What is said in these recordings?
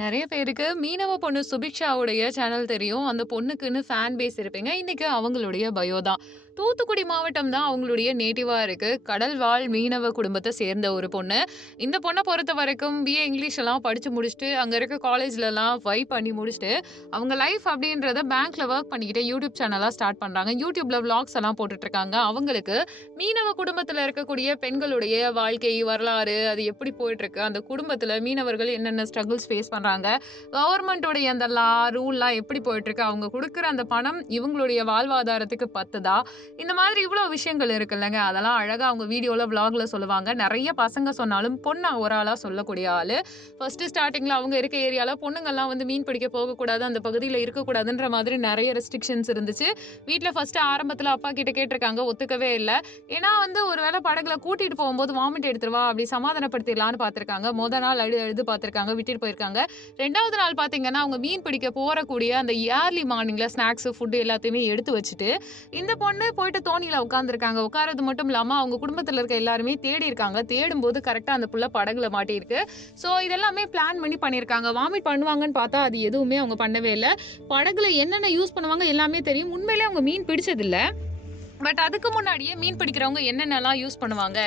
நெறைய பேருக்கு மீனவ பொண்ணு சுபிக்ஷாவுடைய சேனல் தெரியும். அந்த பொண்ணுக்குன்னு ஃபேன் பேஸ் இருப்பீங்க. இன்னைக்கு அவங்களுடைய பயோ தான். தூத்துக்குடி மாவட்டம் தான் அவங்களுடைய நேட்டிவாக இருக்குது கடல் வாழ் மீனவ குடும்பத்தை சேர்ந்த ஒரு பொண்ணு. இந்த பொண்ணை பொறுத்த வரைக்கும் பிஏ இங்கிலீஷ் எல்லாம் படித்து முடிச்சுட்டு, அங்கே இருக்க காலேஜ்லலாம் வைப் பண்ணி முடிச்சுட்டு, அவங்க லைஃப் அப்படின்றத பேங்க்கில் ஒர்க் பண்ணிக்கிட்டு யூடியூப் சேனலாக ஸ்டார்ட் பண்ணுறாங்க யூடியூப்பில் விளாக்ஸ் எல்லாம் போட்டுட்ருக்காங்க. அவங்களுக்கு மீனவ குடும்பத்தில் இருக்கக்கூடிய பெண்களுடைய வாழ்க்கை, வரலாறு அது எப்படி போயிட்டுருக்கு, அந்த குடும்பத்தில் மீனவர்கள் என்னென்ன ஸ்ட்ரகிள்ஸ் ஃபேஸ் பண்ணுறாங்க கவர்மெண்ட்டோடைய அந்த லா, ரூல்லாம் எப்படி போயிட்டுருக்கு, அவங்க கொடுக்குற அந்த பணம் இவங்களுடைய வாழ்வாதாரத்துக்கு பத்துதா? இந்த மாதிரி இவ்வளோ விஷயங்கள் இருக்குல்லங்க. அதெல்லாம் அழகாக அவங்க வீடியோவில் விளாகில் சொல்லுவாங்க. நிறைய பசங்க சொன்னாலும், பொண்ணு ஒரு ஆளாக சொல்லக்கூடிய ஆள் ஃபஸ்ட்டு ஸ்டார்டிங்கில் அவங்க இருக்க ஏரியாவில் பொண்ணுங்கள்லாம் வந்து மீன் பிடிக்க போகக்கூடாது, அந்த பகுதியில் இருக்கக்கூடாதுன்ற மாதிரி நிறைய ரெஸ்ட்ரிக்ஷன்ஸ் இருந்துச்சு. வீட்டில் ஃபஸ்ட்டு ஆரம்பத்தில் அப்பா கிட்ட கேட்டிருக்காங்க ஒத்துக்கவே இல்லை ஏன்னா வந்து ஒரு வேளை படகுல கூட்டிகிட்டு போகும்போது வாமிட் எடுத்துருவா, அப்படி சமாதானப்படுத்திடலான்னு பார்த்துருக்காங்க. முத நாள் அழு அழுது பார்த்துருக்காங்க. விட்டுட்டு போயிருக்காங்க. ரெண்டாவது நாள் பார்த்தீங்கன்னா, அவங்க மீன் பிடிக்க போகக்கூடிய அந்த ஏர்லி மார்னிங்கில் ஸ்நாக்ஸு, ஃபுட்டு எல்லாத்தையுமே எடுத்து வச்சுட்டு, இந்த பொண்ணு போயிட்டு தோணியில உட்காந்துருக்காங்க. உட்காரது மட்டும் இல்லாம, அவங்க குடும்பத்துல இருக்க எல்லாருமே தேடிருக்காங்க தேடும் போது கரெக்டாக அந்த புள்ள படகுல மாட்டியிருக்கு. ஸோ இதெல்லாமே பிளான் பண்ணி பண்ணியிருக்காங்க. வாமிட் பண்ணுவாங்கன்னு பார்த்தா, அது எதுவுமே அவங்க பண்ணவே இல்லை படகுல என்னென்ன யூஸ் பண்ணுவாங்க எல்லாமே தெரியும். உண்மையிலே அவங்க மீன் பிடிச்சதில்ல. பட் அதுக்கு முன்னாடியே மீன் பிடிக்கிறவங்க என்னென்னலாம் யூஸ் பண்ணுவாங்க,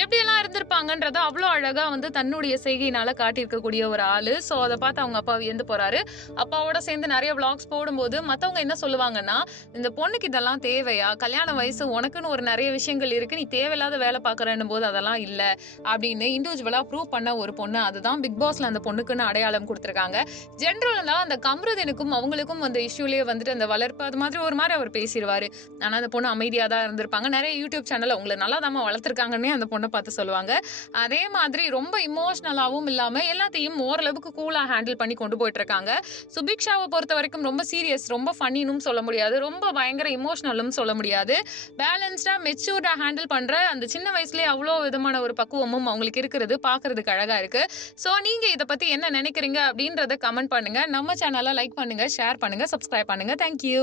எப்படியெல்லாம் இருந்திருப்பாங்கன்றத அவ்வளோ அழகாக வந்து தன்னுடைய செய்கையினால காட்டியிருக்கக்கூடிய ஒரு ஆள். ஸோ அதை பார்த்து அவங்க அப்பா வியந்து போகிறாரு அப்பாவோட சேர்ந்து நிறைய விளாக்ஸ் போடும்போது, மற்றவங்க என்ன சொல்லுவாங்கன்னா, "இந்த பொண்ணுக்கு இதெல்லாம் தேவையா? கல்யாண வயசு உனக்குன்னு ஒரு நிறைய விஷயங்கள் இருக்குது நீ தேவையில்லாத வேலை பார்க்குறன்னும் போது அதெல்லாம் இல்லை. அப்படின்னு இண்டிவிஜுவலாக ப்ரூவ் பண்ண ஒரு பொண்ணு. அதுதான் பிக் பாஸில் அந்த பொண்ணுக்குன்னு அடையாளம் கொடுத்துருக்காங்க. ஜென்ரலாக அந்த கம்ருதனுக்கும் அவங்களுக்கும் அந்த இஷ்யூலேயே வந்துட்டு அந்த வளர்ப்பு அது மாதிரி ஒரு மாதிரி அவர் பேசிடுவார். ஆனால் அந்த பொண்ணு அமைதியாக தான் இருந்திருப்பாங்க. நிறைய யூடியூப் சேனலில் உங்களை நல்லா தான் வளர்த்துருக்காங்கன்னே அந்த பொண்ணை பார்த்து சொல்லுவாங்க. அதே மாதிரி ரொம்ப இமோஷ்னலாகவும் இல்லாமல் எல்லாத்தையும் ஓரளவுக்கு கூலாக ஹேண்டில் பண்ணி கொண்டு போயிட்டுருக்காங்க. சுபிக்ஷாவை பொறுத்த வரைக்கும் ரொம்ப சீரியஸ், ரொம்ப ஃபன்னினும் சொல்ல முடியாது. ரொம்ப பயங்கர இமோஷனலும் சொல்ல முடியாது. பேலன்ஸ்டாக மெச்சூர்டாக ஹேண்டில் பண்ணுற அந்த சின்ன வயசுலேயே அவ்வளோ விதமான ஒரு பக்குவமும் அவங்களுக்கு இருக்கிறது பார்க்குறதுக்கு அழகாக இருக்குது ஸோ நீங்கள் இதை பற்றி என்ன நினைக்கிறீங்க அப்படின்றத கமெண்ட் பண்ணுங்கள் நம்ம சேனலை லைக் பண்ணுங்கள் ஷேர் பண்ணுங்கள் சப்ஸ்கிரைப் பண்ணுங்கள் தேங்க் யூ.